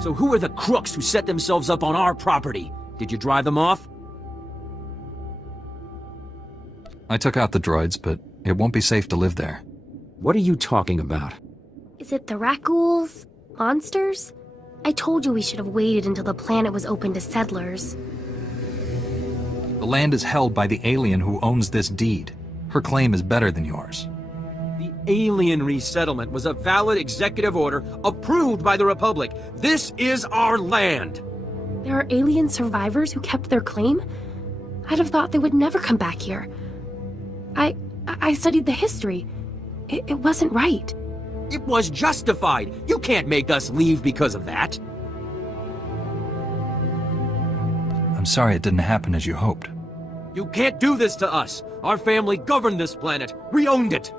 So who are the crooks who set themselves up on our property? Did you drive them off? I took out the droids, but it won't be safe to live there. What are you talking about? Is it the Rakghouls? Monsters? I told you we should have waited until the planet was open to settlers. The land is held by the alien who owns this deed. Her claim is better than yours. The alien resettlement was a valid executive order approved by the Republic. This is our land! There are alien survivors who kept their claim? I'd have thought they would never come back here. I studied the history. It wasn't right. It was justified. You can't make us leave because of that. I'm sorry it didn't happen as you hoped. You can't do this to us. Our family governed this planet. We owned it.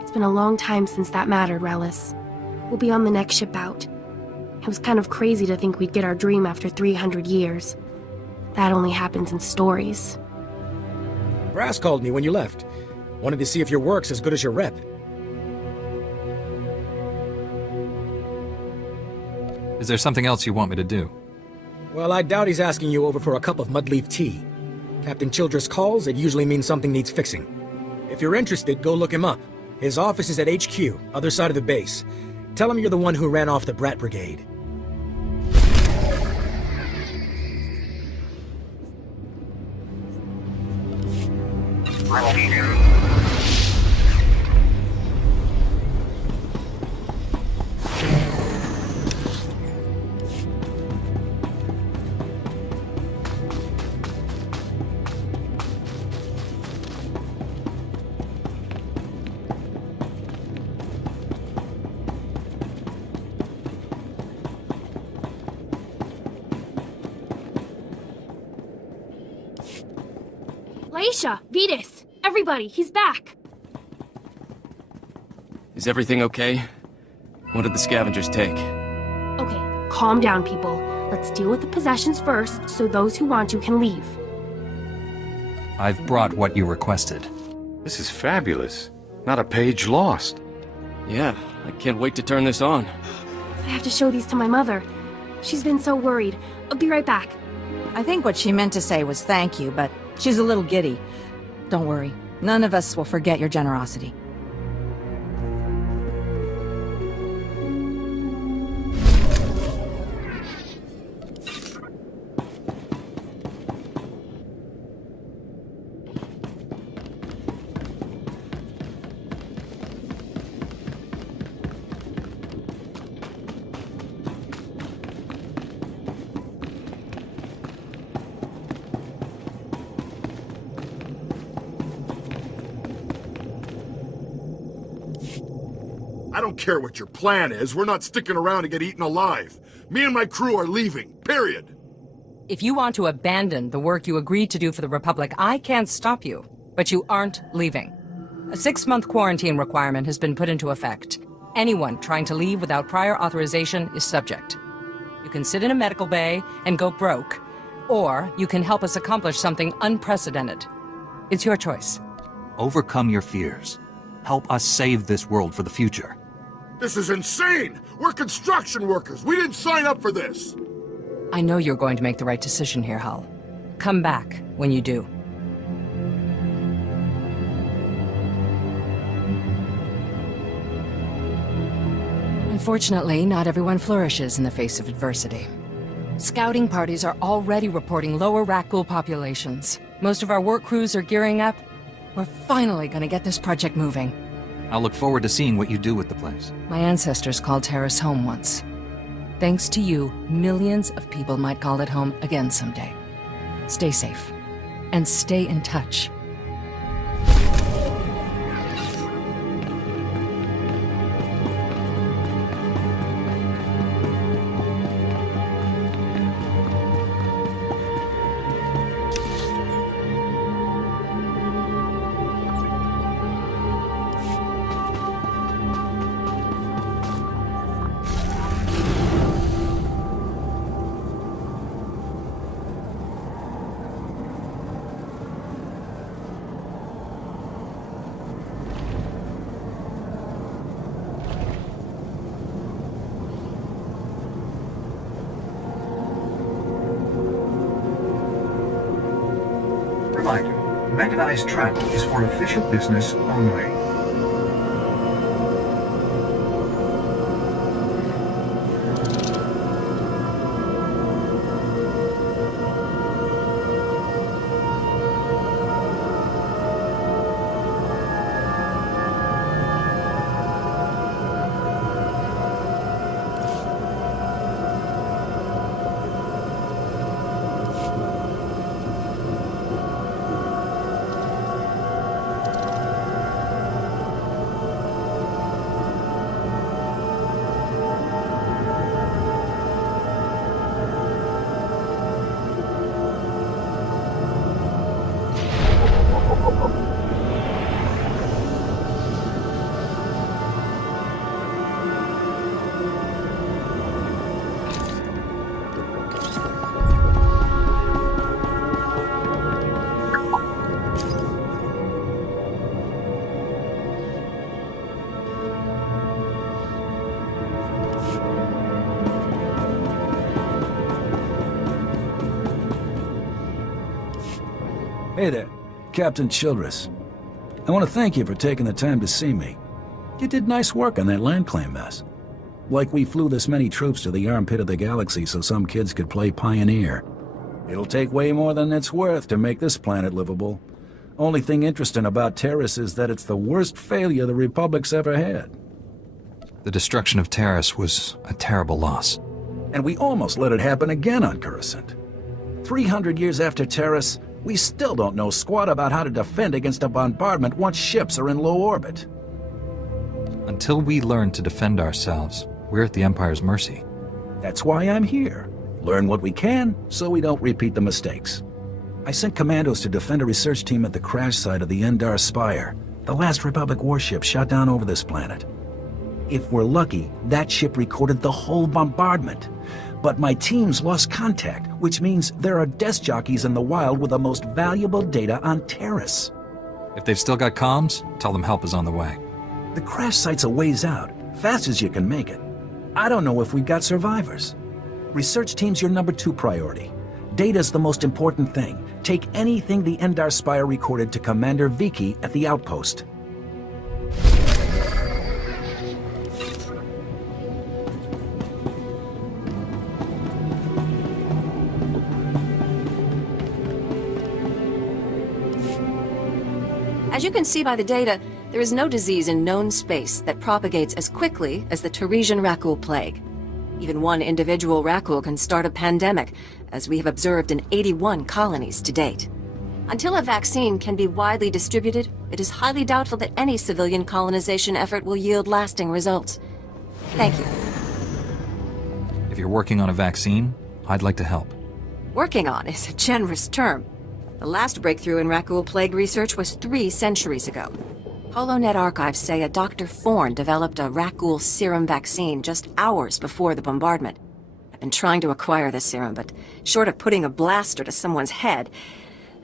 It's been a long time since that mattered, Relis. We'll be on the next ship out. It was kind of crazy to think we'd get our dream after 300 years. That only happens in stories. Brass called me when you left. Wanted to see if your work's as good as your rep. Is there something else you want me to do? Well, I doubt he's asking you over for a cup of mudleaf tea. Captain Childress calls, it usually means something needs fixing. If you're interested, go look him up. His office is at HQ, other side of the base. Tell him you're the one who ran off the Brat Brigade. Laisha! Vetus! Everybody, he's back! Is everything okay? What did the scavengers take? Okay, calm down, people. Let's deal with the possessions first, so those who want to can leave. I've brought what you requested. This is fabulous. Not a page lost. Yeah, I can't wait to turn this on. I have to show these to my mother. She's been so worried. I'll be right back. I think what she meant to say was thank you, but she's a little giddy. Don't worry. None of us will forget your generosity. I don't care what your plan is, we're not sticking around to get eaten alive. Me and my crew are leaving, period. If you want to abandon the work you agreed to do for the Republic, I can't stop you. But you aren't leaving. A 6-month quarantine requirement has been put into effect. Anyone trying to leave without prior authorization is subject. You can sit in a medical bay and go broke, or you can help us accomplish something unprecedented. It's your choice. Overcome your fears. Help us save this world for the future. This is insane! We're construction workers! We didn't sign up for this! I know you're going to make the right decision here, Hull. Come back when you do. Unfortunately, not everyone flourishes in the face of adversity. Scouting parties are already reporting lower Rakghoul populations. Most of our work crews are gearing up. We're finally gonna get this project moving. I'll look forward to seeing what you do with the place. My ancestors called Terrace home once. Thanks to you, millions of people might call it home again someday. Stay safe. And stay in touch. Mechanized travel is for official business only. Hey there, Captain Childress. I want to thank you for taking the time to see me. You did nice work on that land claim mess. Like we flew this many troops to the armpit of the galaxy so some kids could play pioneer. It'll take way more than it's worth to make this planet livable. Only thing interesting about Terrace is that it's the worst failure the Republic's ever had. The destruction of Terrace was a terrible loss. And we almost let it happen again on Coruscant. 300 years after Terrace, we still don't know squat about how to defend against a bombardment once ships are in low orbit. Until we learn to defend ourselves, we're at the Empire's mercy. That's why I'm here. Learn what we can, so we don't repeat the mistakes. I sent commandos to defend a research team at the crash site of the Endar Spire, the last Republic warship shot down over this planet. If we're lucky, that ship recorded the whole bombardment. But my team's lost contact, which means there are desk jockeys in the wild with the most valuable data on Terrace. If they've still got comms, tell them help is on the way. The crash site's a ways out, fast as you can make it. I don't know if we've got survivors. Research team's your number 2 priority. Data's the most important thing. Take anything the Endar Spire recorded to Commander Viki at the outpost. As you can see by the data, there is no disease in known space that propagates as quickly as the Teresian Rakul plague. Even one individual Rakul can start a pandemic, as we have observed in 81 colonies to date. Until a vaccine can be widely distributed, it is highly doubtful that any civilian colonization effort will yield lasting results. Thank you. If you're working on a vaccine, I'd like to help. Working on is a generous term. The last breakthrough in Rakul plague research was 3 centuries ago. HoloNet archives say a Dr. Forn developed a Rakul serum vaccine just hours before the bombardment. I've been trying to acquire the serum, but short of putting a blaster to someone's head,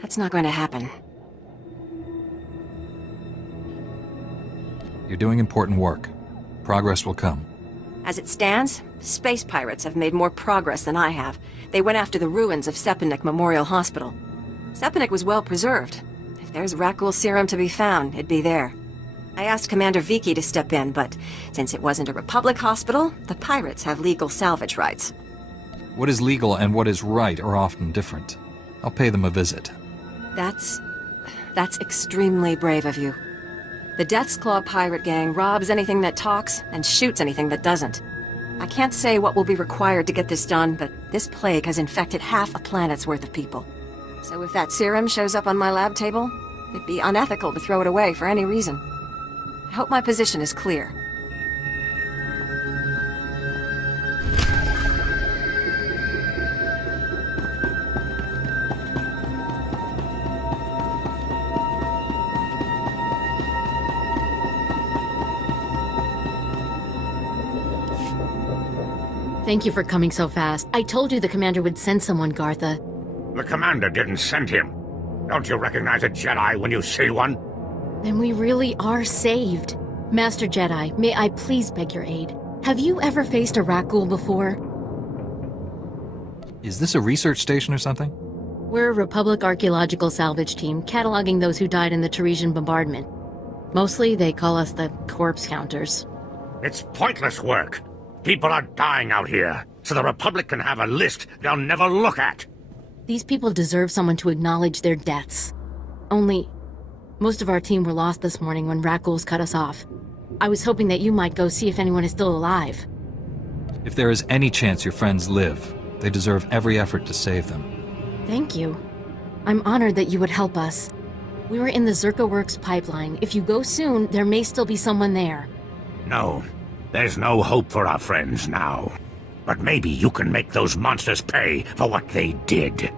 that's not going to happen. You're doing important work. Progress will come. As it stands, space pirates have made more progress than I have. They went after the ruins of Sepanik Memorial Hospital. Sepanik was well preserved. If there's Rakul serum to be found, it'd be there. I asked Commander Viki to step in, but since it wasn't a Republic hospital, the pirates have legal salvage rights. What is legal and what is right are often different. I'll pay them a visit. That's extremely brave of you. The Death's Claw pirate gang robs anything that talks and shoots anything that doesn't. I can't say what will be required to get this done, but this plague has infected half a planet's worth of people. So if that serum shows up on my lab table, it'd be unethical to throw it away for any reason. I hope my position is clear. Thank you for coming so fast. I told you the commander would send someone, Gartha. The commander didn't send him. Don't you recognize a Jedi when you see one? Then we really are saved. Master Jedi, may I please beg your aid? Have you ever faced a Rakul before? Is this a research station or something? We're a Republic archaeological salvage team, cataloging those who died in the Teresian bombardment. Mostly, they call us the corpse counters. It's pointless work. People are dying out here, so the Republic can have a list they'll never look at. These people deserve someone to acknowledge their deaths. Only, most of our team were lost this morning when Rackles cut us off. I was hoping that you might go see if anyone is still alive. If there is any chance your friends live, they deserve every effort to save them. Thank you. I'm honored that you would help us. We were in the Zerka Works pipeline. If you go soon, there may still be someone there. No, there's no hope for our friends now. But maybe you can make those monsters pay for what they did.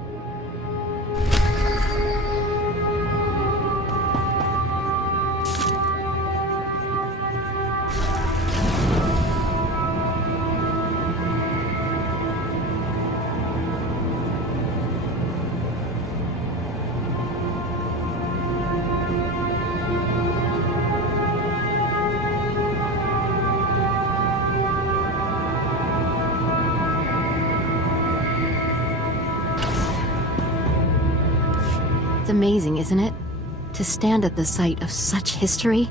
It's amazing, isn't it? To stand at the site of such history.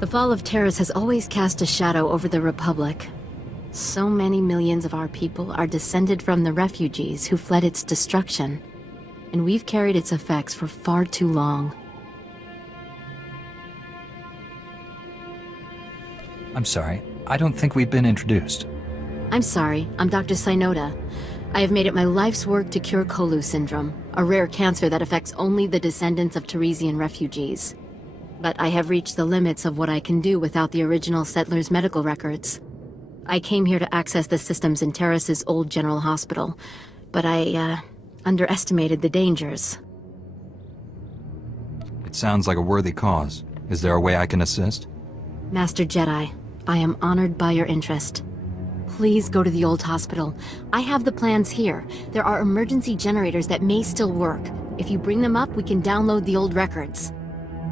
The fall of Terrace has always cast a shadow over the Republic. So many millions of our people are descended from the refugees who fled its destruction. And we've carried its effects for far too long. I'm sorry, I don't think we've been introduced. I'm sorry, I'm Dr. Synoda. I have made it my life's work to cure Kolu syndrome, a rare cancer that affects only the descendants of Teresian refugees. But I have reached the limits of what I can do without the original settlers' medical records. I came here to access the systems in Terrace's old general hospital, but I, underestimated the dangers. It sounds like a worthy cause. Is there a way I can assist? Master Jedi, I am honored by your interest. Please go to the old hospital. I have the plans here. There are emergency generators that may still work. If you bring them up, we can download the old records.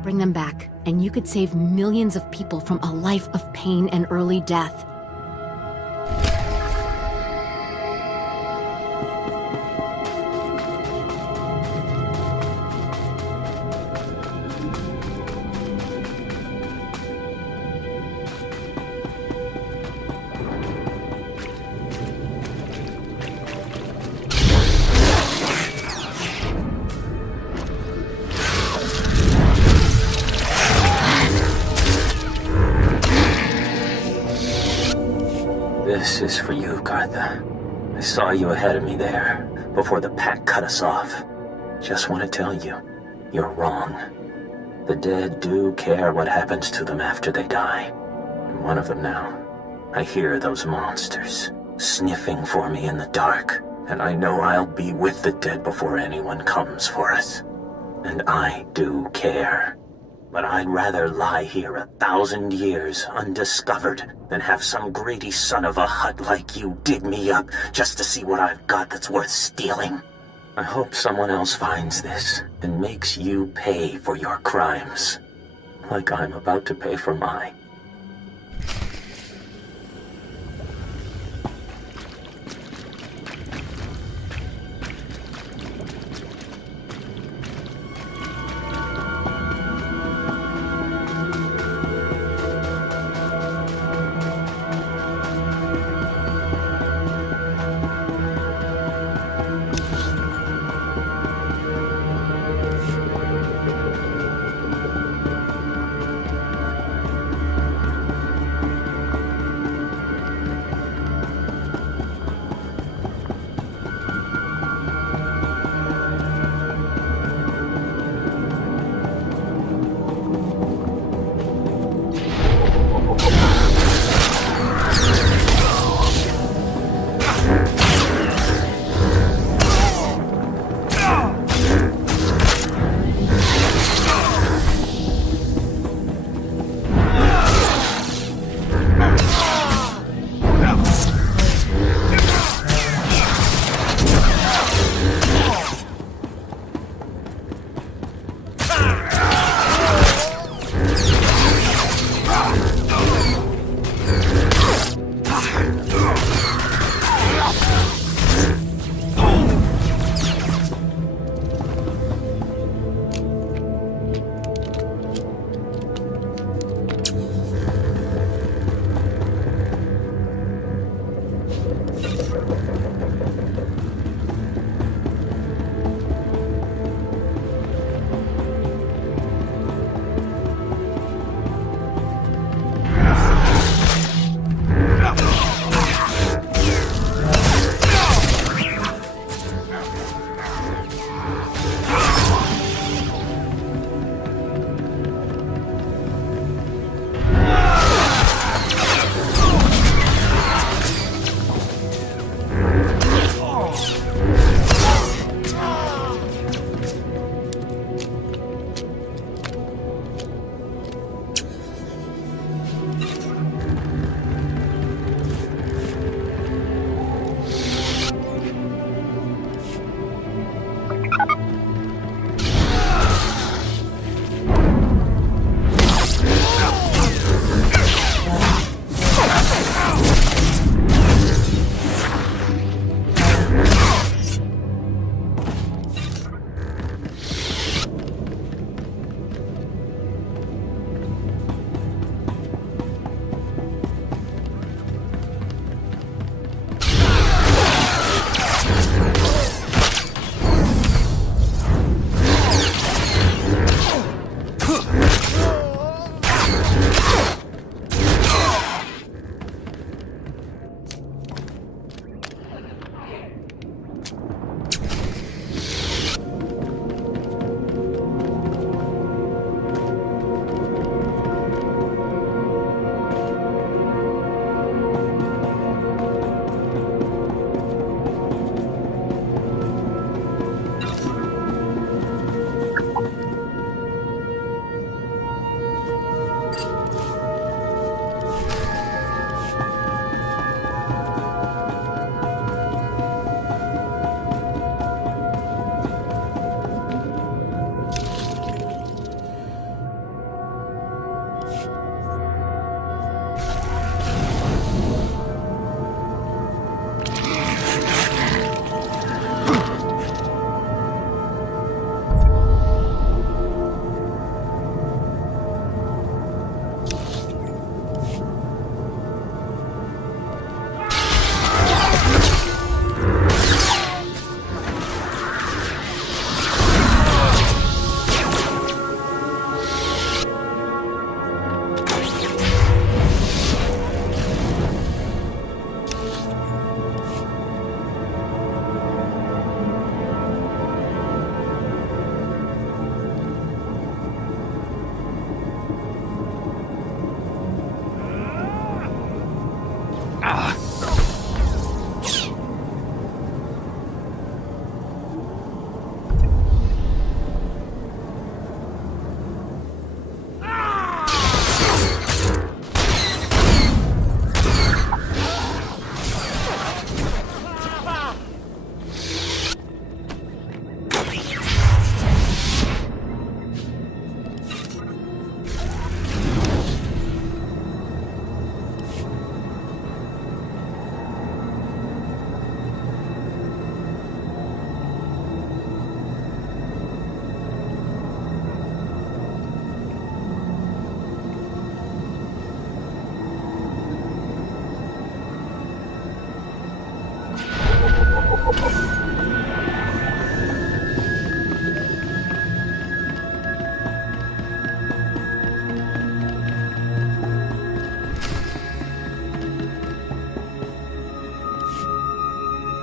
Bring them back, and you could save millions of people from a life of pain and early death. This is for you, Gartha. I saw you ahead of me there, before the pack cut us off. Just want to tell you, you're wrong. The dead do care what happens to them after they die. I'm one of them now. I hear those monsters sniffing for me in the dark, and I know I'll be with the dead before anyone comes for us. And I do care. But I'd rather lie here 1,000 years undiscovered than have some greedy son of a Hutt like you dig me up just to see what I've got that's worth stealing. I hope someone else finds this and makes you pay for your crimes, like I'm about to pay for mine.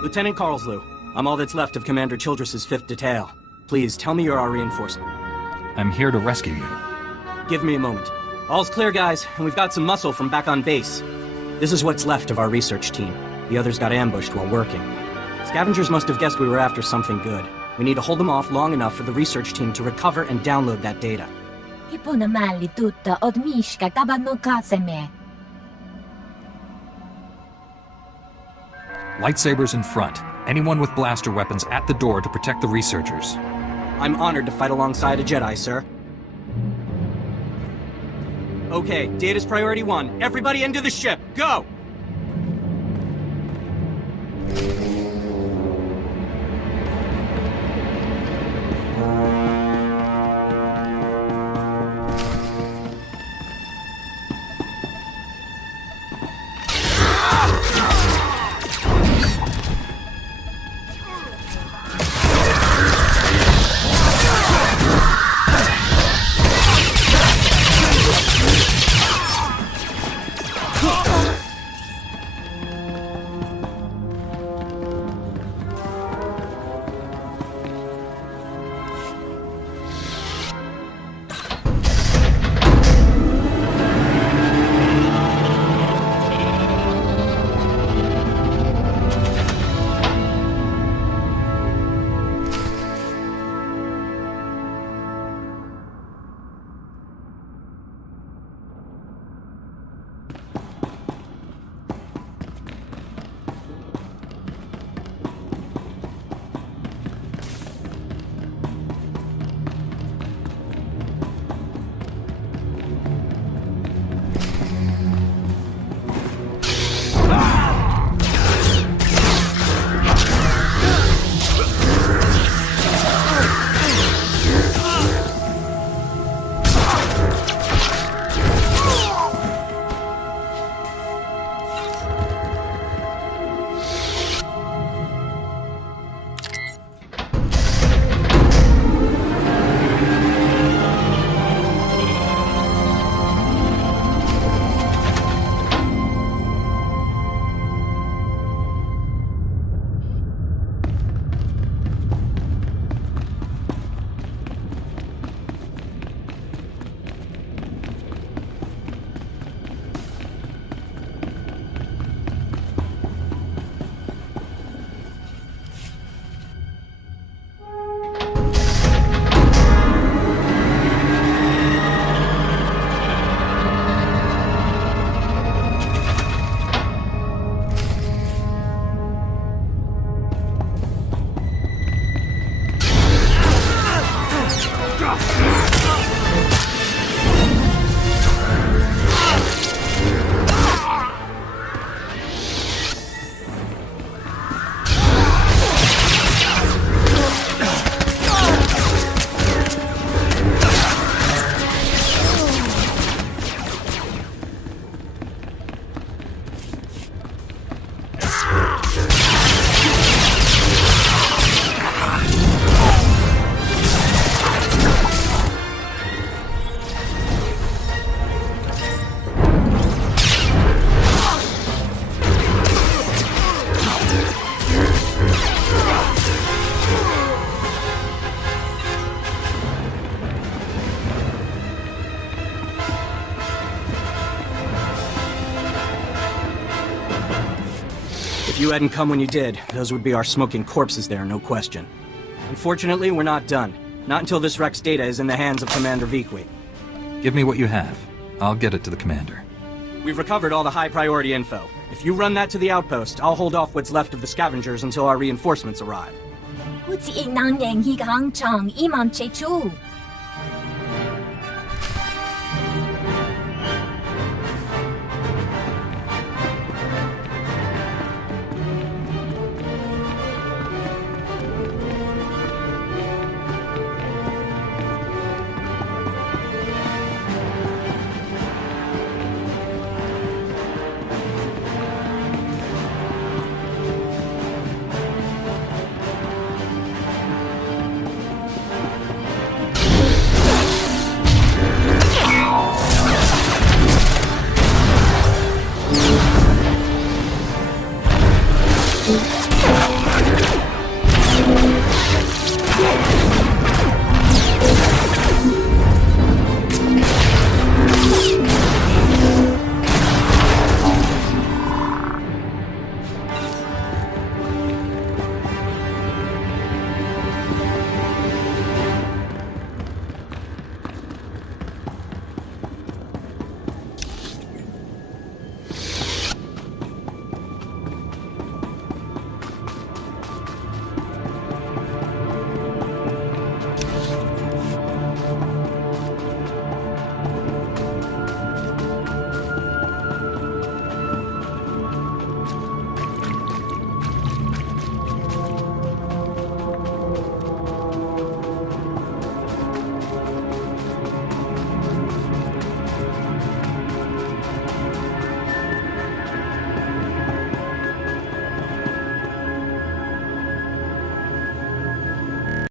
Lieutenant Carlslew, I'm all that's left of Commander Childress's 5th Detail. Please, tell me you're our reinforcement. I'm here to rescue you. Give me a moment. All's clear, guys, and we've got some muscle from back on base. This is what's left of our research team. The others got ambushed while working. Scavengers must have guessed we were after something good. We need to hold them off long enough for the research team to recover and download that data. Lightsabers in front. Anyone with blaster weapons at the door to protect the researchers. I'm honored to fight alongside a Jedi, sir. Okay, data's priority 1. Everybody into the ship. Go! If you hadn't come when you did, those would be our smoking corpses there, no question. Unfortunately, we're not done. Not until this Rex data is in the hands of Commander Veequi. Give me what you have. I'll get it to the commander. We've recovered all the high-priority info. If you run that to the outpost, I'll hold off what's left of the scavengers until our reinforcements arrive. 好似能贏佢嘅行長，以望接住。